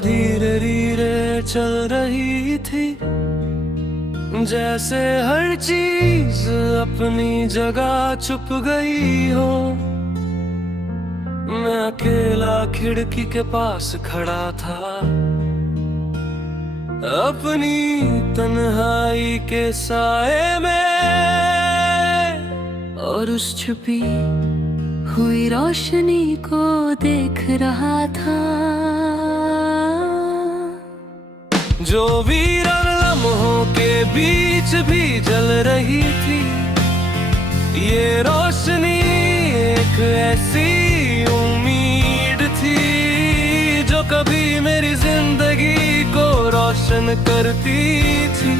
धीरे धीरे चल रही थी, जैसे हर चीज अपनी जगह छुप गई हो। मैं अकेला खिड़की के पास खड़ा था, अपनी तन्हाई के साए में, और उस छुपी हुई रोशनी को देख रहा था, जो वीरान लम्हों के बीच भी जल रही थी। ये रोशनी एक ऐसी उम्मीद थी जो कभी मेरी जिंदगी को रोशन करती थी।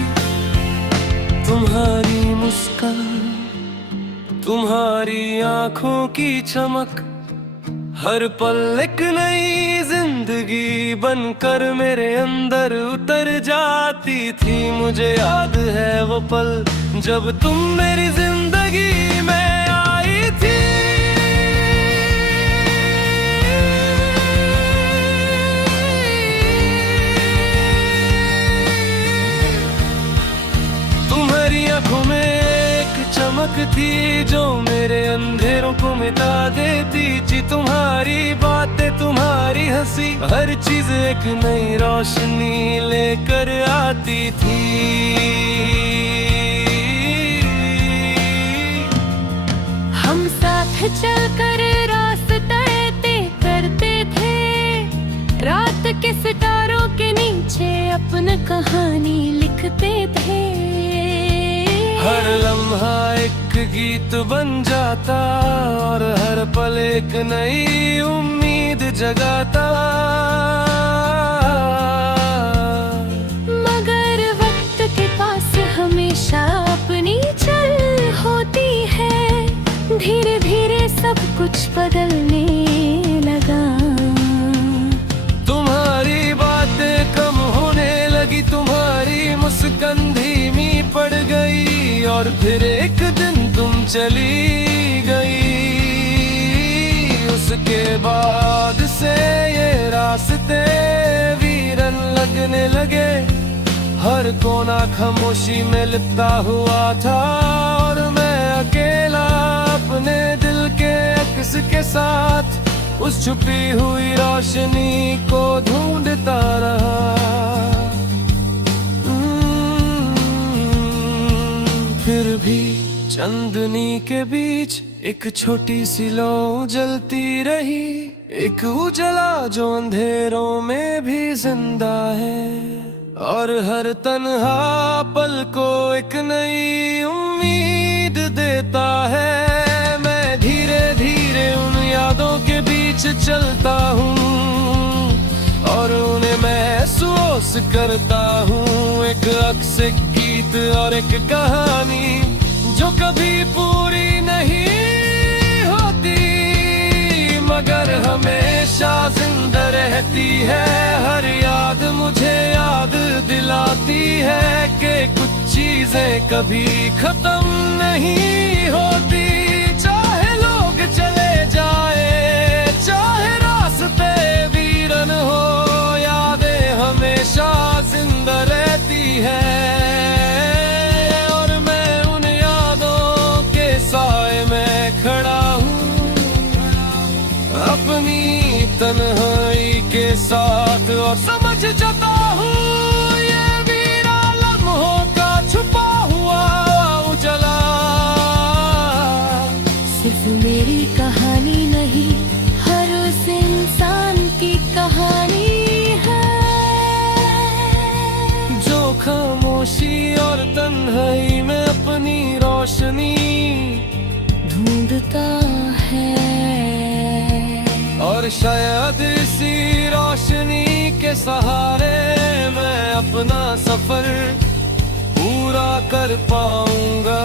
तुम्हारी मुस्कान, तुम्हारी आंखों की चमक, हर पल एक नई जिंदगी बनकर मेरे अंदर उतर जाती थी। मुझे याद है वो पल जब तुम मेरी जिंदगी में आई थी। तुम्हारी आंखों में चमक थी जो मेरे अंधेरों को मिटा देती थी। तुम्हारी बातें, तुम्हारी हंसी, हर चीज एक नई रोशनी लेकर आती थी। हम साथ चलकर रास्ते तय करते थे, रात के सितारों के नीचे अपनी कहानी लिखते थे। हर लम्हा एक गीत बन जाता और हर पल एक नई उम्मीद जगाता। मगर वक्त के पास हमेशा अपनी चल होती है, धीरे धीरे सब कुछ बदलने लगा। तुम्हारी बातें कम होने लगी, तुम्हारी मुस्कान धीमी पड़ गई, और फिर एक दिन तुम चली गई। उसके बाद से ये रास्ते वीरन लगने लगे, हर कोना खामोशी में लिपटा हुआ था, और मैं अकेला अपने दिल के अक्स के साथ उस छुपी हुई रोशनी को ढूंढता रहा। फिर भी चांदनी के बीच एक छोटी सी लौ जलती रही, एक उजला जो अंधेरों में भी जिंदा है, और हर तन्हा पल को एक नई उम्मीद देता है। मैं धीरे धीरे उन यादों के बीच चलता हूँ और उन्हें महसूस करता हूँ, एक अक्स, एक गीत और एक कहानी जो कभी पूरी नहीं होती, मगर हमेशा जिंदा रहती है। हर याद मुझे याद दिलाती है कि कुछ चीजें कभी खत्म नहीं होती। चाहे लोग चले जाए, चाहे रास्ते वीरन हो, यादें हमेशा जिंदा रहती है। और मैं उन यादों के साए में खड़ा हूँ, अपनी तन्हाई के साथ, और समझ जाता हूँ ये वीरा लम्हों का छुपा हुआ उजला सिर्फ मेरी कहानी नहीं, हर उस इंसान की कहानी है जो खामोशी और तन्हाई में अपनी रोशनी ढूंढता है। और शायद इसी रोशनी के सहारे मैं अपना सफर पूरा कर पाऊंगा।